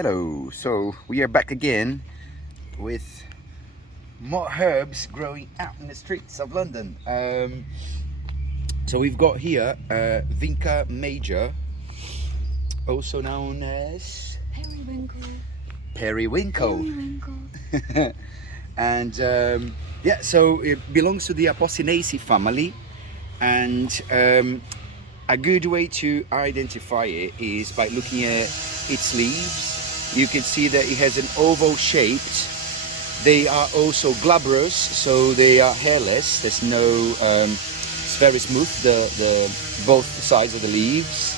Hello, so we are back again with more herbs growing out in the streets of London. So we've got here Vinca major, also known as Periwinkle. periwinkle. Periwinkle. And yeah, so it belongs to the Apocynaceae family, and a good way to identify it is by looking at its leaves. You can see that it has an oval shape. They are also glabrous, so they are hairless. There's no, it's very smooth, the both sides of the leaves,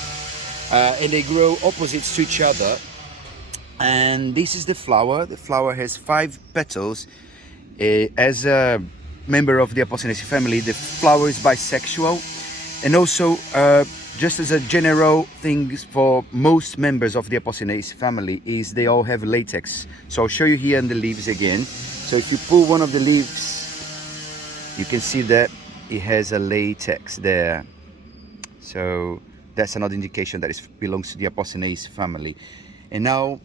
and they grow opposites to each other. And this is the flower. The flower has 5 petals. As a member of the Apocynaceae family, the flower is bisexual, and also just as a general thing for most members of the Apocynaceae family is they all have latex. So I'll show you here in the leaves again. So if you pull one of the leaves, you can see that it has a latex there. So that's another indication that it belongs to the Apocynaceae family. And now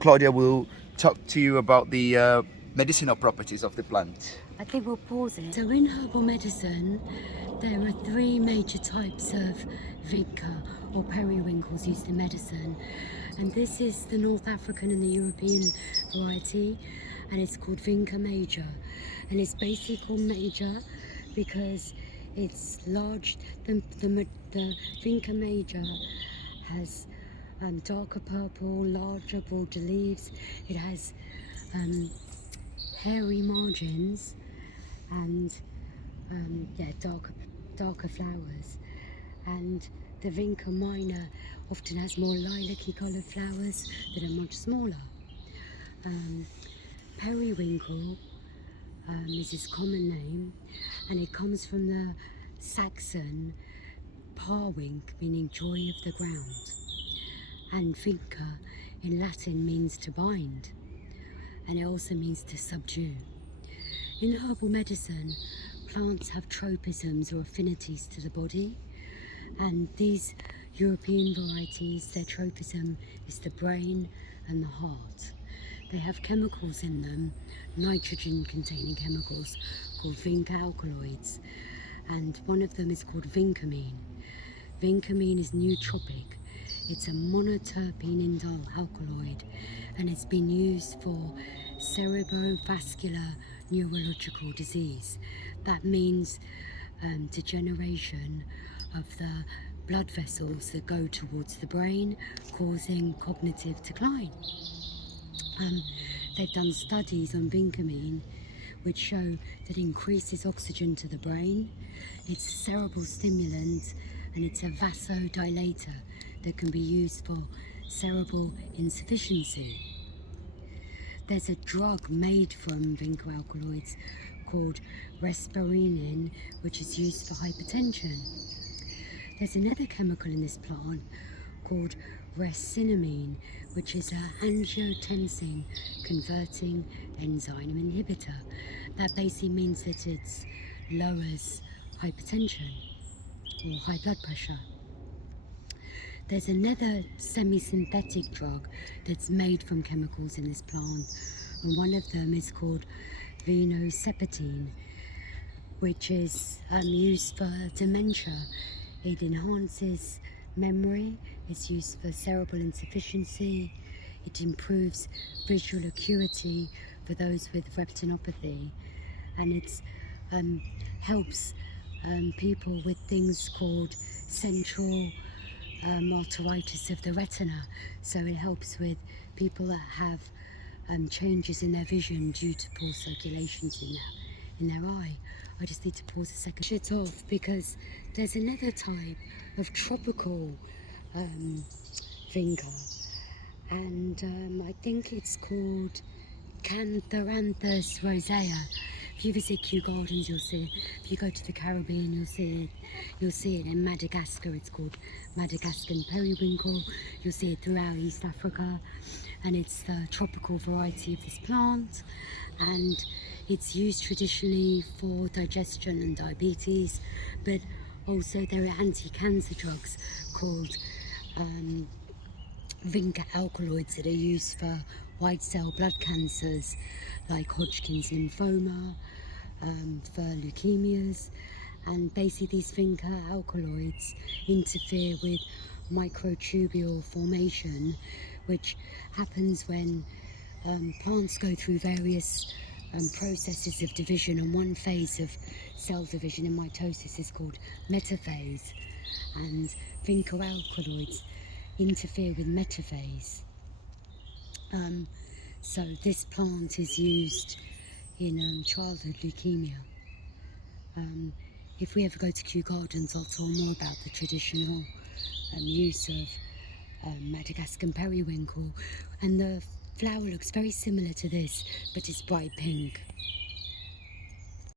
Claudia will talk to you about the medicinal properties of the plant. I think we'll pause it. So in herbal medicine, there are 3 major types of Vinca or periwinkles used in medicine. And this is the North African and the European variety, and it's called Vinca major. And it's basically called major because it's large. The Vinca major has darker purple, larger, broader leaves. It has hairy margins and darker flowers. And the Vinca minor often has more lilac-y coloured flowers that are much smaller. Periwinkle is its common name, and it comes from the Saxon parwink, meaning joy of the ground. And Vinca in Latin means to bind, and it also means to subdue. In herbal medicine, plants have tropisms or affinities to the body, and these European varieties, their tropism is the brain and the heart. They have chemicals in them, nitrogen-containing chemicals called Vinca alkaloids, and one of them is called vincamine. Vincamine is nootropic. It's a monoterpene indole alkaloid, and it's been used for cerebrovascular neurological disease. That means degeneration of the blood vessels that go towards the brain, causing cognitive decline. They've done studies on vincamine which show that it increases oxygen to the brain, it's a cerebral stimulant, and it's a vasodilator that can be used for cerebral insufficiency. There's a drug made from Vinca alkaloids called risperidone, which is used for hypertension. There's another chemical in this plant called resinamine, which is an angiotensin converting enzyme inhibitor. That basically means that it lowers hypertension or high blood pressure. There's another semi-synthetic drug that's made from chemicals in this plant, and one of them is called vinosepatine, which is used for dementia. It enhances memory, it's used for cerebral insufficiency, it improves visual acuity for those with retinopathy, and it helps people with things called central arteritis of the retina. So it helps with people that have changes in their vision due to poor circulation in their eye. I just need to pause a second. Shit off because there's another type of tropical Vinca, and I think it's called Cantharanthus rosea. If you visit Kew Gardens, you'll see it. If you go to the Caribbean, you'll see it. You'll see it in Madagascar. It's called Madagascan periwinkle. You'll see it throughout East Africa, and it's the tropical variety of this plant, and it's used traditionally for digestion and diabetes, but also there are anti-cancer drugs called Vinca alkaloids that are used for white cell blood cancers like Hodgkin's lymphoma, for leukemias, and basically these Vinca alkaloids interfere with microtubule formation, which happens when plants go through various processes of division, and one phase of cell division in mitosis is called metaphase, and Vinca alkaloids interfere with metaphase. So this plant is used in childhood leukemia. If we ever go to Kew Gardens, I'll talk more about the traditional use of Madagascan periwinkle, and the flower looks very similar to this, but it's bright pink.